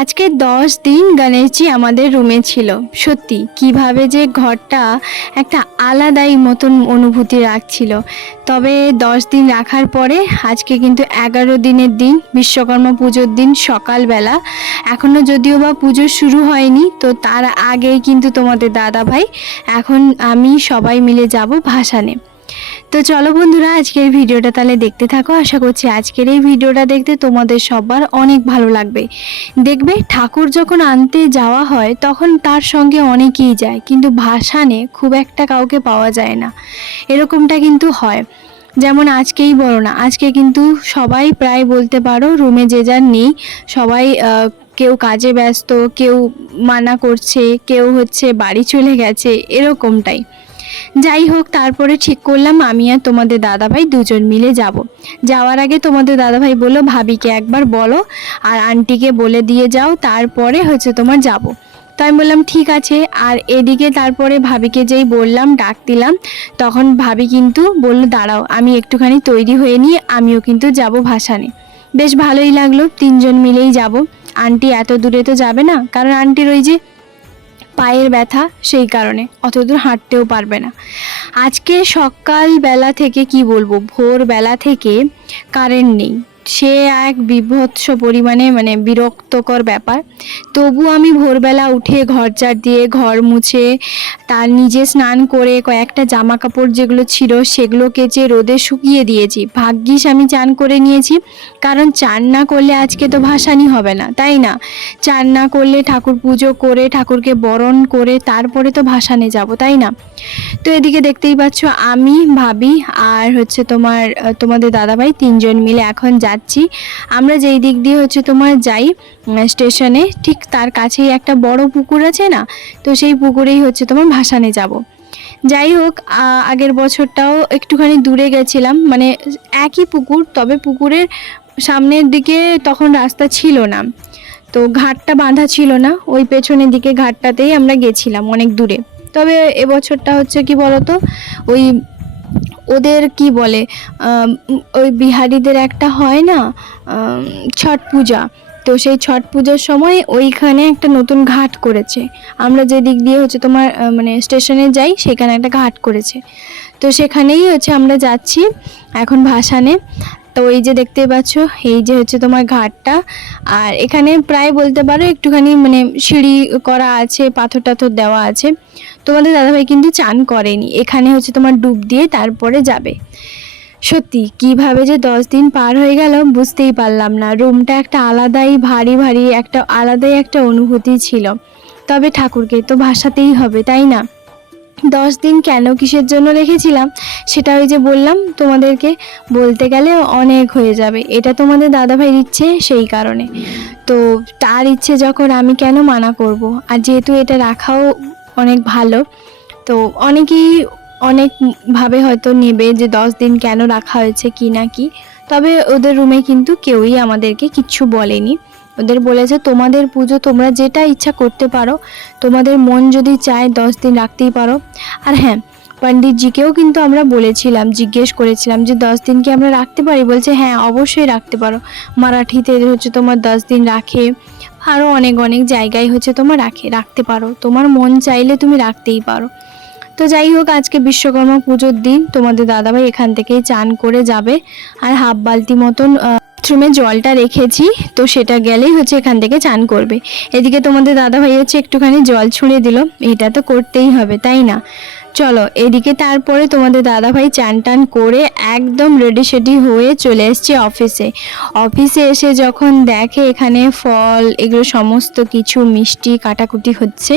আজকে 10 দিন গণেশজি আমাদের রুমে ছিল। সত্যি কিভাবে যে ঘরটা একটা আলাদাই মতন অনুভূতি রাখছিল। তবে 10 দিন রাখার পরে আজকে কিন্তু 11 দিনের দিন, বিশ্বকর্মা পুজোর দিন সকালবেলা। এখনও যদিও বা পুজো শুরু হয়নি, তো তার আগেই কিন্তু তোমাদের দাদা ভাই এখন আমি সবাই মিলে যাব ভাসানে। তো চলো বন্ধুরা, আজকের ভিডিওটা তাহলে দেখতে থাকো। আশা করছি আজকের এই ভিডিওটা দেখতে তোমাদের সবার অনেক ভালো লাগবে। দেখবে ঠাকুর যখন আনতে যাওয়া হয় তখন তার সঙ্গে অনেকেই যায়, কিন্তু ভাসানে খুব একটা কাউকে পাওয়া যায় না, এরকমটা কিন্তু হয়। যেমন আজকেই বলো না, আজকে কিন্তু সবাই প্রায় বলতে পারো রুমে যে যার নেই, সবাই কেউ কাজে ব্যস্ত, কেউ মানা করছে, কেউ হচ্ছে বাড়ি চলে গেছে, এরকমটাই। যাই হোক, তারপরে ঠিক করলাম আমি আর তোমাদের দাদাভাই দুজন মিলে যাব। যাওয়ার আগে তোমাদের দাদাভাই বললো ভাবিকে একবার বলো আর আন্টিকে বলে দিয়ে যাও, তারপরে হচ্ছে তোমার যাব। তো আমি বললাম ঠিক আছে। আর এদিকে তারপরে ভাবিকে যেই বললাম, ডাক দিলাম, তখন ভাবি কিন্তু বলল দাঁড়াও আমি একটুখানি তৈরি হয়ে নিয়ে আমিও কিন্তু যাব ভাসানে। বেশ ভালোই লাগলো, তিনজন মিলেই যাব। আন্টি এত দূরে তো যাবে না, কারণ আন্টির ওই যে পায়ের ব্যথা, সেই কারণে অত দূর হাঁটতেও পারবে না। আজকে সকালবেলা থেকে কি বলবো, ভোরবেলা থেকে কারেন্ট নেই। সে এক বিভৎস পরিমাণে মানে বিরক্তকর ব্যাপার। তবু আমি ভোরবেলা উঠে ঘর ঝাড় দিয়ে, ঘর মুছে, তার নিজে স্নান করে কয়েকটা জামা কাপড় যেগুলো ছিল সেগুলো কেচে রোদে শুকিয়ে দিয়েছি। ভাগ্যিস আমি চান করে নিয়েছি, কারণ চান না করলে আজকে তো ভাসানি হবে না, তাই না? চান না করলে ঠাকুর পুজো করে ঠাকুরকে বরণ করে তারপরে তো ভাসানে যাব, তাই না? তো এদিকে দেখতেই পাচ্ছ আমি, ভাবি আর হচ্ছে তোমাদের দাদাভাই তিনজন মিলে এখন যাচ্ছি। আমরা যেই দিক দিয়ে হচ্ছে তোমার যাই স্টেশনে, ঠিক তার কাছেই একটা বড় পুকুর আছে না, তো সেই পুকুরেই হচ্ছে তোমার ভাসানে যাব। যাই হোক, আগের বছরটাও একটুখানি দূরে গেছিলাম, মানে একই পুকুর, তবে পুকুরের সামনের দিকে তখন রাস্তা ছিল না, তো ঘাটটা বাঁধা ছিল না, ওই পেছনের দিকে ঘাটটাতেই আমরা গেছিলাম অনেক দূরে। তবে এবছরটা হচ্ছে কি বলতো, ওই ওদের কি বলে, ওই বিহারিদের একটা হয় না ছট পূজা, তো সেই ছট পূজার সময় ওইখানে একটা নতুন ঘাট করেছে। আমরা যে দিক দিয়ে হচ্ছে তোমার মানে স্টেশনে যাই, সেখানে একটা ঘাট করেছে, তো সেখানেই হচ্ছে আমরা যাচ্ছি এখন ভাসানে। তো এই যে দেখতে পাচ্ছ, এই যে হচ্ছে তোমার ঘাটটা, আর এখানে প্রায় বলতে পারো একটুখানি মানে সিঁড়ি করা আছে, পাথর টাথর দেওয়া আছে। তোমাদের দাদাভাই কিন্তু চান করেনি, এখানে হচ্ছে তোমার ডুব দিয়ে তারপরে যাবে। সত্যি কিভাবে যে 10 দিন পার হয়ে গেল বুঝতেই পারলাম না। রুমটা একটা আলাদাই ভারী ভারী, একটা আলাদাই একটা অনুভূতি ছিল। তবে ঠাকুরকে তো ভাসাতেই হবে, তাই না? 10 দিন কেন কিসের জন্য রেখেছিলাম সেটা ওই যে বললাম তোমাদেরকে, বলতে গেলে অনেক হয়ে যাবে। এটা তোমাদের দাদাভাইয়ের ইচ্ছে, সেই কারণে। তো তার ইচ্ছে যখন আমি কেন মানা করব। আর যেহেতু এটা রাখাও অনেক ভালো, তো অনেকেই অনেকভাবে হয়তো নেবে যে 10 দিন কেন রাখা হয়েছে কি না কি। তবে ওদের রুমে কিন্তু কেউই আমাদেরকে কিচ্ছু বলেনি। ওদের বলেছে তোমাদের পুজো তোমরা যেটা ইচ্ছা করতে পারো, তোমাদের মন যদি চায় 10 দিন রাখতেই পারো। আর হ্যাঁ, পণ্ডিতজিকেও কিন্তু আমরা বলেছিলাম, জিজ্ঞেস করেছিলাম যে 10 দিন কি আমরা রাখতে পারি, বলছে হ্যাঁ অবশ্যই রাখতে পারো। মারাঠিতে হচ্ছে তোমার 10 দিন রাখে, আরও অনেক অনেক জায়গায় হচ্ছে তোমার রাখতে পারো, তোমার মন চাইলে তুমি রাখতেই পারো। তো যাই হোক, আজকে বিশ্বকর্মা পুজোর দিন তোমাদের দাদাভাই এখান থেকেই চান করে যাবে, আর হাফ বালতি মতন বাথরুমে জলটা রেখেছি, তো সেটা গেলেই হচ্ছে এখান থেকে চান করবে। এদিকে তোমাদের দাদাভাই হচ্ছে একটুখানি জল ছুঁড়ে দিল, এটা তো করতেই হবে, তাই না? চলো এদিকে তারপরে তোমাদের দাদাভাই চান টান করে একদম রেডি সেডি হয়ে চলে এসছে অফিসে। অফিসে এসে যখন দেখে এখানে ফল এগুলো সমস্ত কিছু মিষ্টি কাটাকুটি হচ্ছে,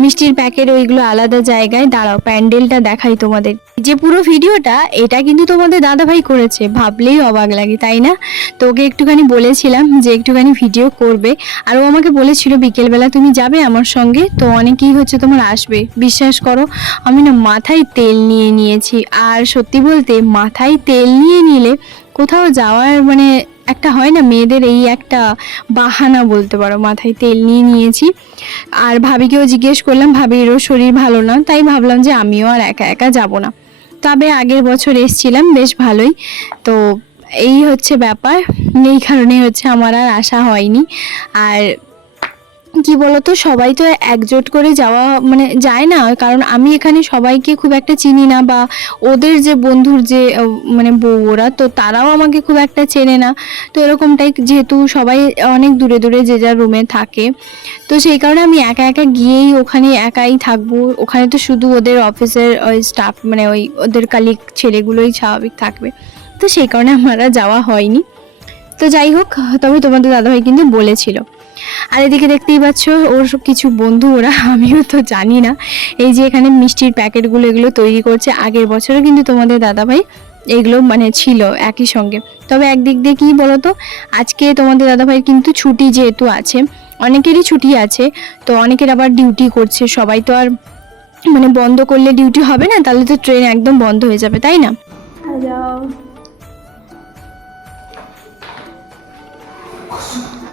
মিষ্টির প্যাকেট ওইগুলো আলাদা জায়গায়। দাঁড়াও প্যান্ডেলটা দেখাই তোমাদের। যে পুরো ভিডিওটা এটা কিন্তু তোমাদের দাদাভাই করেছে, ভাবলেই অবাক লাগে, তাই না? তো ওকে একটুখানি বলেছিলাম যে একটুখানি ভিডিও করবে, আর ও আমাকে বলেছিল বিকেলবেলা তুমি যাবে আমার সঙ্গে, তো অনেকেই হচ্ছে তোমার আসবে। বিশ্বাস করো আমি না মাথায় তেল নিয়ে নিয়েছি, আর সত্যি বলতে মাথায় তেল নিয়ে নিলে কোথাও যাওয়ার মানে একটা হয় না মেয়েদের, এই একটা বাহানা বলতে পারো, মাথায় তেল নিয়ে নিয়েছি। আর ভাবিকেও জিজ্ঞেস করলাম, ভাবিরও শরীর ভালো না, তাই ভাবলাম যে আমিও আর একা একা যাব না। তবে আগের বছর এসছিলাম বেশ ভালোই, তো এই হচ্ছে ব্যাপার, এই কারণে হচ্ছে আমার আর আসা হয়নি। আর কি বলতো, সবাই তো একজোট করে যাওয়া মানে যায় না, কারণ আমি এখানে সবাইকে খুব একটা চিনি না, বা ওদের যে বন্ধুর যে মানে বউ ওরা তো তারাও আমাকে খুব একটা চেনে না। তো এরকমটাই, যেহেতু সবাই অনেক দূরে দূরে যে যার রুমে থাকে, তো সেই কারণে আমি একা একা গিয়েই ওখানে একাই থাকবো। ওখানে তো শুধু ওদের অফিসের ওই স্টাফ মানে ওই ওদের কালিগ ছেলেগুলোই স্বাভাবিক থাকবে, তো সেই কারণে আমার আর যাওয়া হয়নি। তো যাই হোক, তবে তোমাদের দাদাভাই কিন্তু বলেছিল। আর এদিকে দেখতেই পাচ্ছ ওর কিছু বন্ধু, ওরা আমিও তো জানি না, এই যে এখানে মিষ্টির প্যাকেটগুলো এগুলো তৈরি করছে। আগের বছরও কিন্তু তোমাদের দাদাভাই এগুলো মানে ছিল একই সঙ্গে। তবে একদিক দিয়ে কী বলতো, আজকে তোমাদের দাদাভাইয়ের কিন্তু ছুটি যেহেতু আছে, অনেকেরই ছুটি আছে, তো অনেকের আবার ডিউটি করছে। সবাই তো আর মানে বন্ধ করলে ডিউটি হবে না, তাহলে তো ট্রেন একদম বন্ধ হয়ে যাবে, তাই না? যাও,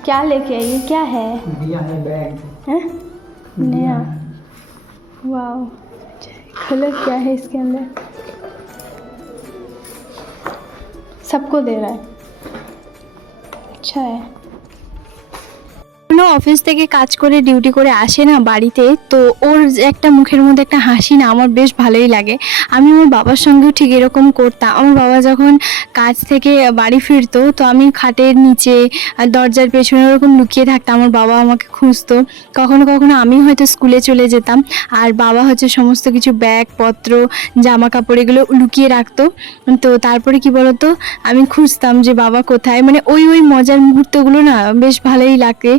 क्या लेके आई, क्या है? दिया है बैग। हैं? नया, वाओ, खोलो क्या है इसके अंदर। सबको दे रहा है, अच्छा है। অফিস থেকে কাজ করে ডিউটি করে আসে না বাড়িতে, তো ওর যে একটা মুখের মধ্যে একটা হাসি না, আমার বেশ ভালোই লাগে। আমি আমার বাবার সঙ্গেও ঠিক এরকম করতাম। আমার বাবা যখন কাজ থেকে বাড়ি ফিরতো, তো আমি খাটের নিচে আর দরজার পেছনে ওরকম লুকিয়ে থাকতাম, আমার বাবা আমাকে খুঁজতো। কখনো কখনো আমি হয়তো স্কুলে চলে যেতাম, আর বাবা হচ্ছে সমস্ত কিছু ব্যাগপত্র জামা কাপড় এগুলো লুকিয়ে রাখতো। তো তারপরে কি বলতো, আমি খুঁজতাম যে বাবা কোথায়, মানে ওই ওই মজার মুহূর্তগুলো না বেশ ভালোই লাগে।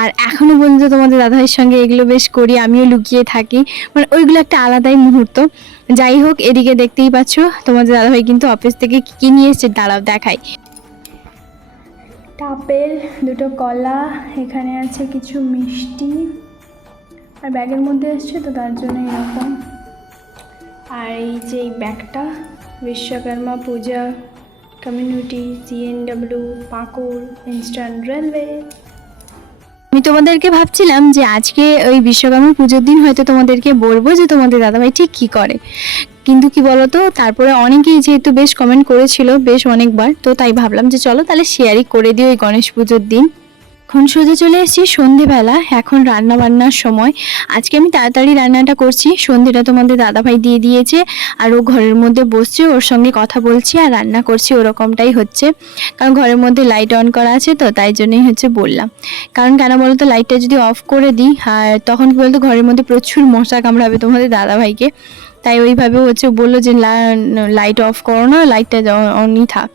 আর এখনও পর্যন্ত তোমাদের দাদাভাইয়ের সঙ্গে এগুলো বেশ করি, আমিও লুকিয়ে থাকি, মানে ওইগুলো একটা আলাদাই মুহূর্ত। যাই হোক, এদিকে দেখতেই পাচ্ছ তোমাদের দাদাভাই কিন্তু অফিস থেকে কী নিয়ে এসছে, দাঁড়াও দেখাই। আপেল, দুটো কলা, এখানে আছে কিছু মিষ্টি, আর ব্যাগের মধ্যে এসছে তো তার জন্য এরকম। আর এই যে এই ব্যাগটা বিশ্বকর্মা পূজা কমিউনিটি CNW পাকুড় ইনস্ট্যান্ট রেলওয়ে। আমি তোমাদেরকে ভাবছিলাম যে আজকে ওই বিশ্বকর্মা পুজোর দিন হয়তো তোমাদেরকে বলবো যে তোমাদের দাদাভাই ঠিক কী করে, কিন্তু কি বলতো, তারপরে অনেকেই যেহেতু বেশ কমেন্ট করেছিল বেশ অনেকবার, তো তাই ভাবলাম যে চলো তাহলে শেয়ারই করে দিই ওই গণেশ পুজোর দিন। এখন সোজা চলে এসেছি সন্ধেবেলা, এখন রান্না বান্নার সময়। আজকে আমি তাড়াতাড়ি রান্নাটা করছি, সন্ধেটা তোমাদের দাদাভাই দিয়ে দিয়েছে, আর ও ঘরের মধ্যে বসছে, ওর সঙ্গে কথা বলছি আর রান্না করছি, ওরকমটাই হচ্ছে। কারণ ঘরের মধ্যে লাইট অন করা আছে, তো তাই জন্যই হচ্ছে বললাম। কারণ কেন বলতো, লাইটটা যদি অফ করে দিই আর তখন কি বলতো ঘরের মধ্যে প্রচুর মশা কামড়াবে তোমাদের দাদাভাইকে, তাই ওইভাবে হচ্ছে বললো যে লাইট অফ করো না, লাইটটা অনই থাক।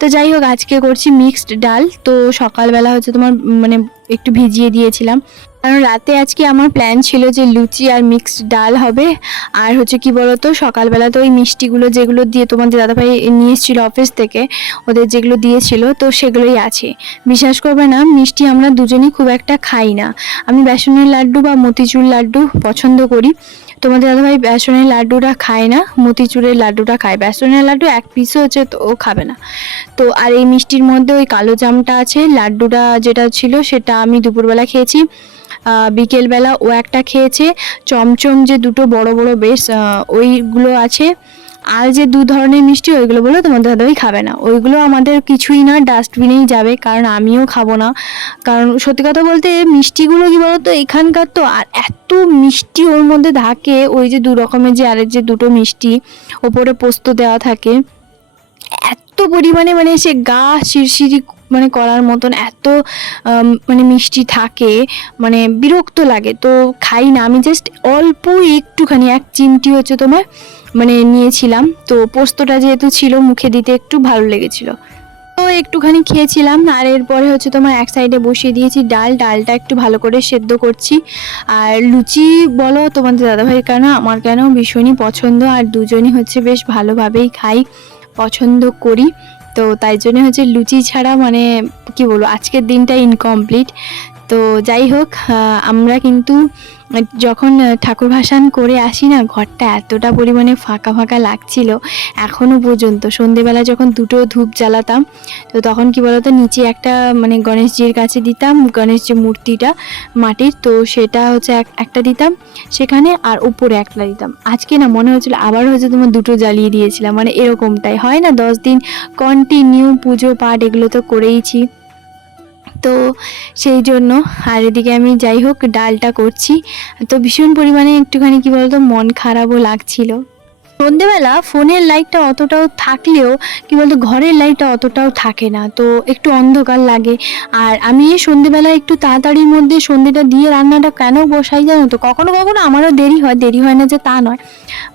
তো যাই হোক, আজকে করছি মিক্সড ডাল। তো সকালবেলা হচ্ছে তোমার মানে একটু ভিজিয়ে দিয়েছিলাম, কারণ রাতে আজকে আমার প্ল্যান ছিল যে লুচি আর মিক্সড ডাল হবে। আর হচ্ছে কি বলতো, সকালবেলা তো ওই মিষ্টিগুলো যেগুলো দিয়ে তোমাদের দাদাভাই নিয়ে এসেছিলো অফিস থেকে, ওদের যেগুলো দিয়েছিল তো সেগুলোই আছে। বিশ্বাস করবে না, মিষ্টি আমরা দুজনেই খুব একটা খাই না। আমি বেসনের লাড্ডু বা মতিচুর লাড্ডু পছন্দ করি, তোমাদের দাদাভাই বেসনের লাড্ডুটা খায় না, মতিচুরের লাড্ডুটা খায়। বেসনের লাড্ডু এক পিসও হচ্ছে তো ও খাবে না। তো আর এই মিষ্টির মধ্যে ওই কালো জামটা আছে, লাড্ডুটা যেটা ছিল সেটা আমি দুপুরবেলা খেয়েছি, বিকেলবেলা ও একটা খেয়েছে। চমচম যে দুটো বড় বড় বেশ ওইগুলো আছে। আর যে দু ধরনের মিষ্টি ওইগুলো বলো তোমাদের দাদাভাই খাবে না, ওইগুলো আমাদের কিছুই না, ডাস্টবিনেই যাবে, কারণ আমিও খাবো না। কারণ সত্যি কথা বলতে মিষ্টিগুলো কি বলতো এখানকার তো, আর এত মিষ্টি ওর মধ্যে থাকে, ওই যে দু রকমের যে আরেক যে দুটো মিষ্টি ওপরে পোস্ত দেওয়া থাকে, এত পরিমাণে মানে সে গা শিরশিরি মানে করার মতন এত মানে মিষ্টি থাকে, মানে বিরক্ত লাগে। তো খাই না আমি, জাস্ট অল্প একটুখানি এক চিমটি হচ্ছে তোমার মানে নিয়েছিলাম। তো পোস্তটা যেহেতু ছিল মুখে দিতে একটু ভালো লেগেছিল, তো একটুখানি খেয়েছিলাম। আর এরপরে হচ্ছে তোমার এক সাইডে বসিয়ে দিয়েছি ডালটা একটু ভালো করে সেদ্ধ করছি। আর লুচি বলো তোমাদের দাদাভাইয়ের কেন আমার কেন ভীষণই পছন্দ, আর দুজনই হচ্ছে বেশ ভালোভাবেই খাই, পছন্দ করি। তো তাই জন্য হচ্ছে লুচি ছাড়া মানে কি বলবো আজকের দিনটা ইনকমপ্লিট। তো যাই হোক, আমরা কিন্তু যখন ঠাকুর ভাসান করে আসি না, ঘরটা এতটা পরিমাণে ফাঁকা ফাঁকা লাগছিল এখনও পর্যন্ত। সন্ধেবেলা যখন দুটো ধূপ জ্বালাতাম, তো তখন কি বলতো নিচে একটা মানে গণেশজির কাছে দিতাম, গণেশ যে মূর্তিটা মাটির, তো সেটা হচ্ছে একটা দিতাম সেখানে, আর উপরে একটা দিতাম। আজকে না মনে হচ্ছিল আবার হচ্ছে তোমার দুটো জ্বালিয়ে দিয়েছিলাম, মানে এরকমটাই হয় না, 10 দিন কন্টিনিউ পুজো পাঠ এগুলো তো করেইছি। তো সেই জন্য। আর এদিকে আমি যাই হোক ডালটা করছি, তো ভীষণ পরিমাণে একটুখানি কি বলতো মন খারাপও লাগছিল। সন্ধেবেলা ফোনের লাইটটা অতটাও থাকলেও কি বলতো ঘরের লাইটটা অতটাও থাকে না, তো একটু অন্ধকার লাগে। আর আমি এই সন্ধেবেলা একটু তাড়াতাড়ির মধ্যে সন্ধেটা দিয়ে রান্নাটা কেন বসাই জানো তো, কখনো কখনো আমারও দেরি হয় না যে তা নয়,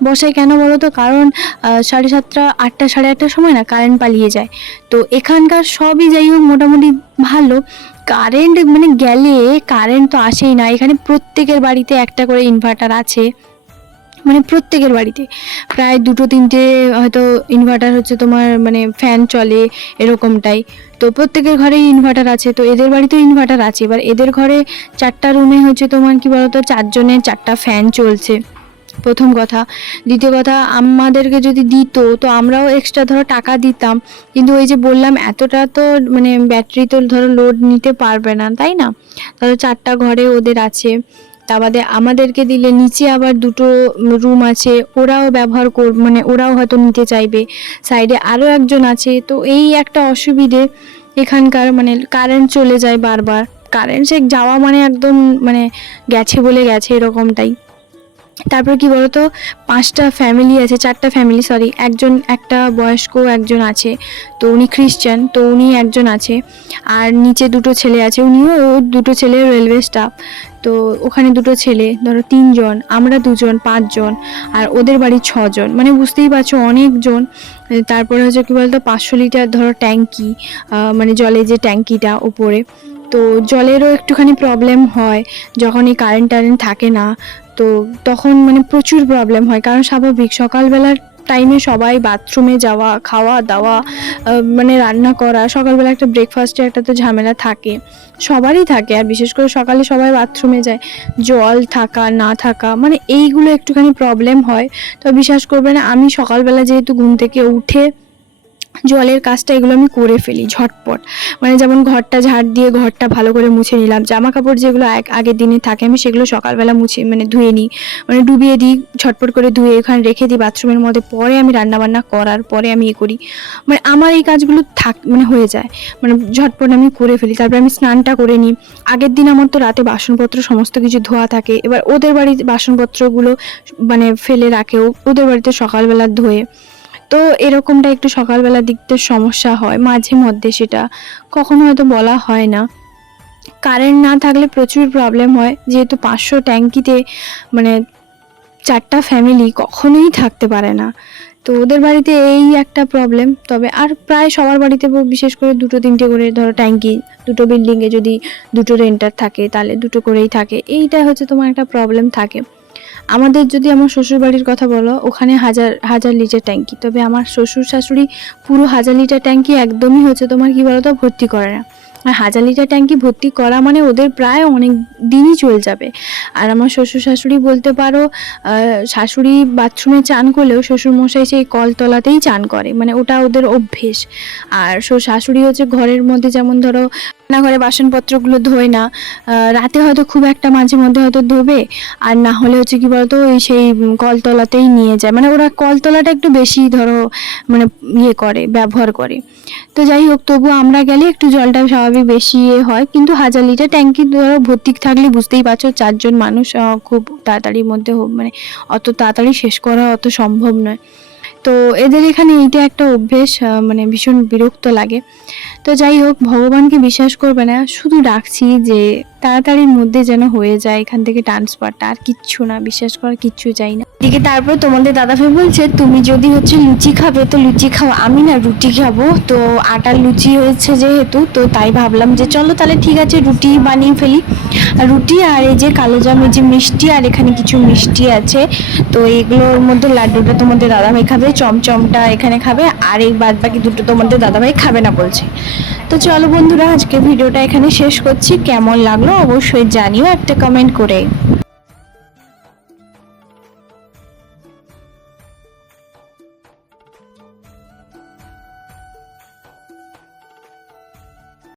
বসাই কেন বলো তো, কারণ 7:30 8টা 8:30টার সময় না কারেন্ট পালিয়ে যায়। তো এখানকার সবই যাই হোক মোটামুটি ভালো, কারেন্ট মানে গেলে কারেন্ট তো আসেই না। এখানে প্রত্যেকের বাড়িতে একটা করে ইনভার্টার আছে, মানে প্রত্যেকের বাড়িতে প্রায় 2-3টে হয়তো ইনভার্টার হচ্ছে তোমার, মানে ফ্যান চলে এরকমটাই। তো প্রত্যেকের ঘরেই ইনভার্টার আছে, তো এদের বাড়িতেও ইনভার্টার আছে। এবার এদের ঘরে 4টা রুমে হচ্ছে তোমার কি বলতো 4জনের 4টা ফ্যান চলছে, প্রথম কথা। দ্বিতীয় কথা, আমাদেরকে যদি দিত তো আমরাও এক্সট্রা ধরো টাকা দিতাম, কিন্তু ওই যে বললাম এতটা তো মানে ব্যাটারি তো ধরো লোড নিতে পারবে না, তাই না। ধরো 4টা ঘরে ওদের আছে, তা বাদে আমাদেরকে দিলে নিচে আবার 2টো রুম আছে, ওরাও ব্যবহার মানে ওরাও হয়তো নিতে চাইবে, সাইডে আরও একজন আছে। তো এই একটা অসুবিধে এখানকার, মানে কারেন্ট চলে যায় বারবার। কারেন্ট সে যাওয়া মানে একদম মানে গেছে বলে গেছে এরকমটাই। তারপর কি বলতো 5টা ফ্যামিলি আছে, 4টা ফ্যামিলি সরি, একটা বয়স্ক একজন আছে, তো উনি খ্রিস্টান, তো উনি একজন আছে। আর নিচে 2টো ছেলে আছে, উনিও 2টো ছেলে রেলওয়ে স্টাফ। তো ওখানে 2টো ছেলে, ধরো 3জন, আমরা 2জন, 5জন, আর ওদের বাড়ি 6জন, মানে বুঝতেই পারছো অনেকজন। তারপরে হচ্ছে কি বলতো 500 লিটার ধরো ট্যাঙ্কি, মানে জলের যে ট্যাঙ্কিটা ওপরে। তো জলেরও একটুখানি প্রবলেম হয় যখন এই কারেন্ট থাকে না, তো তখন মানে প্রচুর প্রবলেম হয়। কারণ স্বাভাবিক সকালবেলার টাইমে সবাই বাথরুমে যাওয়া, খাওয়া দাওয়া, মানে রান্না করা, সকালবেলা একটা ব্রেকফাস্টে একটা তো ঝামেলা থাকে, সবারই থাকে। আর বিশেষ করে সকালে সবাই বাথরুমে যায়, জল থাকা না থাকা মানে এইগুলো একটুখানি প্রবলেম হয়। তো বিশ্বাস করবে না, আমি সকালবেলা যেহেতু ঘুম থেকে উঠে জলের কাজটা এগুলো আমি করে ফেলি ঝটপট, মানে যেমন ঘরটা ঝাড় দিয়ে ঘরটা ভালো করে মুছে নিলাম, জামা কাপড় যেগুলো আগের দিনে থাকে আমি সেগুলো সকালবেলা মুছে মানে ধুয়ে নিই, মানে ডুবিয়ে দিই, ঝটপট করে ধুয়ে ওখানে রেখে দিই বাথরুমের মধ্যে। পরে আমি রান্নাবান্না করার পরে আমি করি, মানে আমার এই কাজগুলো মানে হয়ে যায়, মানে ঝটপট আমি করে ফেলি। তারপরে আমি স্নানটা করে নিই। আগের দিন আমার তো রাতে বাসনপত্র সমস্ত কিছু ধোয়া থাকে, এবার ওদের বাড়ির বাসনপত্রগুলো মানে ফেলে রাখেও, ওদের বাড়িতে সকালবেলা ধোয়ে। তো এরকমটা একটু সকালবেলার দিকতে সমস্যা হয় মাঝে মধ্যে, সেটা কখনো হয়তো বলা হয় না। কারেন্ট না থাকলে প্রচুর প্রবলেম হয়, যেহেতু 500 ট্যাঙ্কিতে মানে 4টা ফ্যামিলি কখনোই থাকতে পারে না। তো ওদের বাড়িতে এই একটা প্রবলেম। তবে আর প্রায় সবার বাড়িতে বিশেষ করে 2-3টে করে ধরো ট্যাঙ্কি, 2টো বিল্ডিংয়ে যদি 2টো রেন্টার থাকে তাহলে 2টো করেই থাকে, এইটা হচ্ছে তোমার একটা প্রবলেম থাকে। আমাদের যদি আমার শ্বশুরবাড়ির কথা বলো, ওখানে হাজার লিটার ট্যাঙ্কি, তবে আমার শ্বশুর শাশুড়ি পুরো 1000 লিটার ট্যাঙ্কি একদমই হচ্ছে তোমার কি বলতো ভর্তি করে না। আর 1000 লিটার ট্যাঙ্কি ভর্তি করা মানে ওদের প্রায় অনেক দিনই চলে যাবে। আর আমার শ্বশুর শাশুড়ি বলতে পারো শাশুড়ি বাথরুমে চান করলেও শ্বশুরমশাই সেই কলতলাতেই চান করে, মানে ওটা ওদের অভ্যেস। আর শাশুড়ি হচ্ছে ঘরের মধ্যে যেমন ধরো রান্নাঘরে বাসনপত্রগুলো ধোয় না, রাতে হয়তো খুব একটা মাঝে মধ্যে হয়তো ধোবে, আর না হলে হচ্ছে কি বলতো ওই সেই কলতলাতেই নিয়ে যায়, মানে ওরা কলতলাটা একটু বেশি ধরো মানে করে ব্যবহার করে। তো যাই হোক, তবু আমরা গেলে একটু জলটা স্বাভাবিক বেশি হয়, কিন্তু 1000 লিটার ট্যাঙ্কি ধরো ভর্তি থাকলে বুঝতেই পারছো 4জন মানুষ খুব তাড়াতাড়ির মধ্যে মানে অত তাড়াতাড়ি শেষ করা অত সম্ভব নয়। তো এদের এখানে এইটা একটা অভ্যেস, মানে ভীষণ বিরক্ত লাগে। তো যাই হোক, ভগবানকে বিশ্বাস করবে না, শুধু ডাকছি যে তাড়াতাড়ির মধ্যে যেন হয়ে যায় এখান থেকে ট্রান্সফারটা, আর কিচ্ছু না, বিশ্বাস করার কিচ্ছু চাই না। এদিকে তারপর তোমাদের দাদাভাই বলছে তুমি যদি হচ্ছে লুচি খাবে তো লুচি খাও, আমি না রুটি খাবো। তো আটার লুচি হচ্ছে যেহেতু, তো তাই ভাবলাম যে চলো তাহলে ঠিক আছে রুটি বানিয়ে ফেলি। রুটি আর এই যে কালোজাম, এই যে মিষ্টি, আর এখানে কিছু মিষ্টি আছে, তো এগুলোর মধ্যে লাড্ডুটা তোমাদের দাদাভাই খাবে, চমচমটা এখানে খাবে, আর এই বাদ বাকি 2টো তোমাদের দাদাভাই খাবে না বলছে। তো চলো বন্ধুরা, আজকে ভিডিওটা এখানে শেষ করছি। কেমন লাগলো অবশ্যই জানিও একটা কমেন্ট করে।